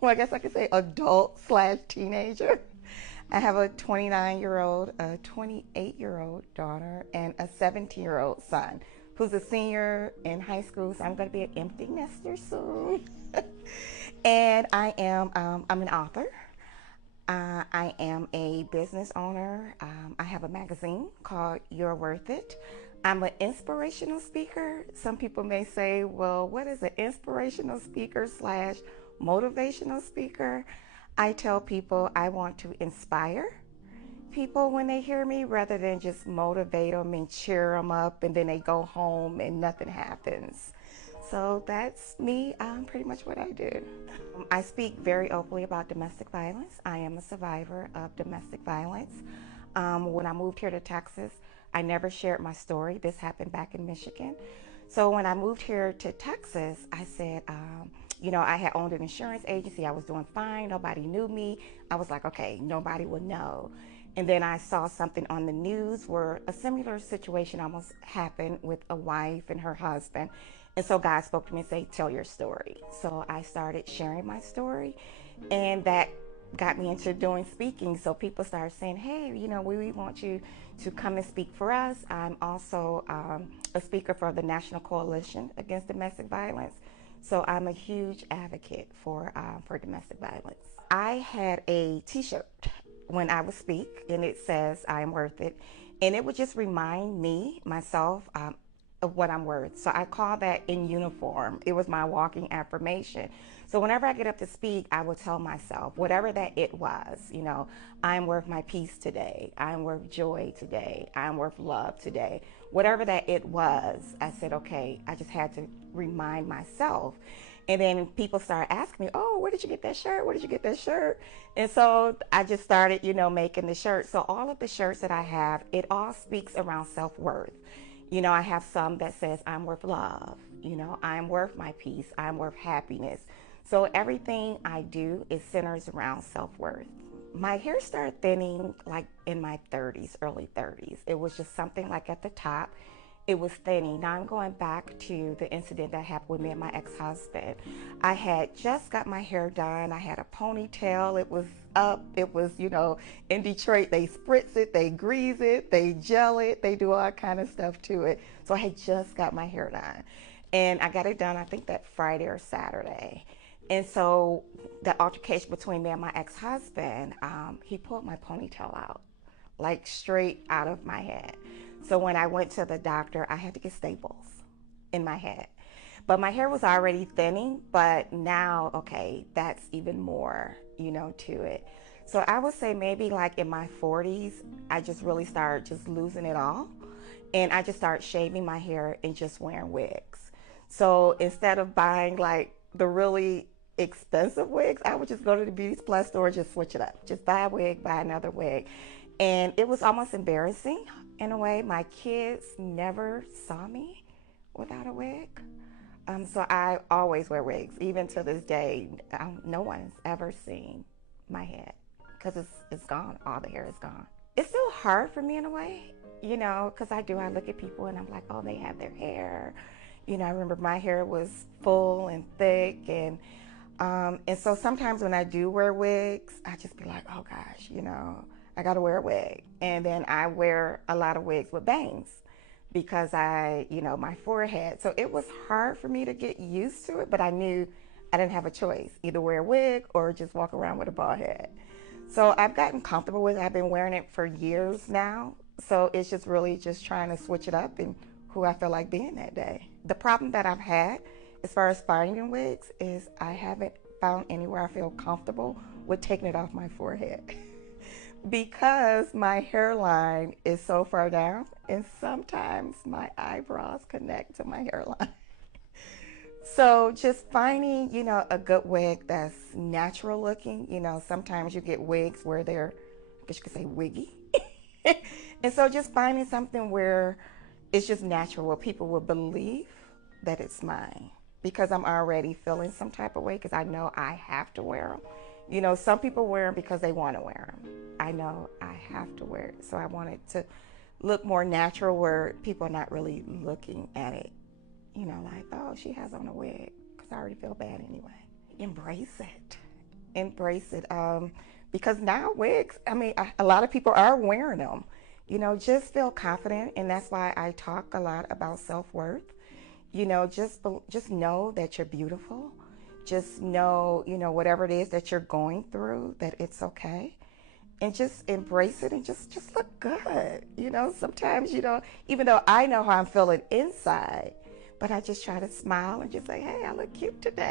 well, I guess I could say adult slash teenager. I have a 29-year-old, a 28-year-old daughter, and a 17-year-old son who's a senior in high school. So I'm going to be an empty nester soon. And I'm an author. I am a business owner. I have a magazine called You're Worth It. I'm an inspirational speaker. Some people may say, well, what is an inspirational speaker slash motivational speaker? I tell people I want to inspire people when they hear me rather than just motivate them and cheer them up and then they go home and nothing happens. So that's me, pretty much what I do. I speak very openly about domestic violence. I am a survivor of domestic violence. When I moved here to Texas, I never shared my story. This happened back in Michigan. So when I moved here to Texas, I said, I had owned an insurance agency. I was doing fine. Nobody knew me. I was like, okay, nobody will know. And then I saw something on the news where a similar situation almost happened with a wife and her husband. And so God spoke to me and said, tell your story. So I started sharing my story, and that got me into doing speaking. So people started saying, hey, we want you to come and speak for us. I'm also a speaker for the National Coalition Against Domestic Violence. So I'm a huge advocate for domestic violence. I had a t-shirt when I would speak, and it says, I am worth it. And it would just remind me, myself, of what I'm worth. So I call that in uniform. It was my walking affirmation. So whenever I get up to speak, I will tell myself, whatever that it was, I'm worth my peace today. I'm worth joy today. I'm worth love today. Whatever that it was, I said, okay, I just had to remind myself. And then people started asking me, oh, where did you get that shirt? Where did you get that shirt? And so I just started, making the shirt. So all of the shirts that I have, it all speaks around self-worth. I have some that says I'm worth love. I'm worth my peace. I'm worth happiness. So everything I do is centers around self-worth. My hair started thinning like in my 30s, early 30s. It was just something like at the top. It was thinning. Now I'm going back to the incident that happened with me and my ex-husband. I had just got my hair done. I had a ponytail. It was up. It was, in Detroit, they spritz it, they grease it, they gel it, they do all kind of stuff to it. So I had just got my hair done. And I got it done, I think that Friday or Saturday. And so the altercation between me and my ex-husband, he pulled my ponytail out, like straight out of my head. So when I went to the doctor, I had to get staples in my head. But my hair was already thinning, but now, okay, that's even more, to it. So I would say maybe like in my 40s, I just really started just losing it all. And I just started shaving my hair and just wearing wigs. So instead of buying like the really expensive wigs, I would just go to the beauty supply store and just switch it up. Just buy a wig, buy another wig. And it was almost embarrassing in a way. My kids never saw me without a wig. So I always wear wigs. Even to this day, no one's ever seen my head because it's gone. All the hair is gone. It's still hard for me in a way, because I look at people and I'm like, oh, they have their hair. I remember my hair was full and thick, and so sometimes when I do wear wigs, I just be like, oh gosh, I gotta wear a wig. And then I wear a lot of wigs with bangs because my forehead. So it was hard for me to get used to it, but I knew I didn't have a choice, either wear a wig or just walk around with a bald head. So I've gotten comfortable with it. I've been wearing it for years now. So it's just really just trying to switch it up and who I feel like being that day. The problem that I've had as far as finding wigs is I haven't found anywhere I feel comfortable with taking it off my forehead because my hairline is so far down and sometimes my eyebrows connect to my hairline. So just finding, a good wig that's natural looking. Sometimes you get wigs where they're, I guess you could say, wiggy. And so just finding something where it's just natural, where people will believe that it's mine because I'm already feeling some type of way because I know I have to wear them. Some people wear them because they want to wear them. I know I have to wear it. So I want it to look more natural where people are not really looking at it, like, oh, she has on a wig because I already feel bad anyway. Embrace it. embrace it. Because now wigs, I mean, a lot of people are wearing them. Just feel confident, and that's why I talk a lot about self-worth. Just know that you're beautiful. Just know, whatever it is that you're going through, that it's okay. And just embrace it and just look good. Sometimes, even though I know how I'm feeling inside, but I just try to smile and just say, hey, I look cute today.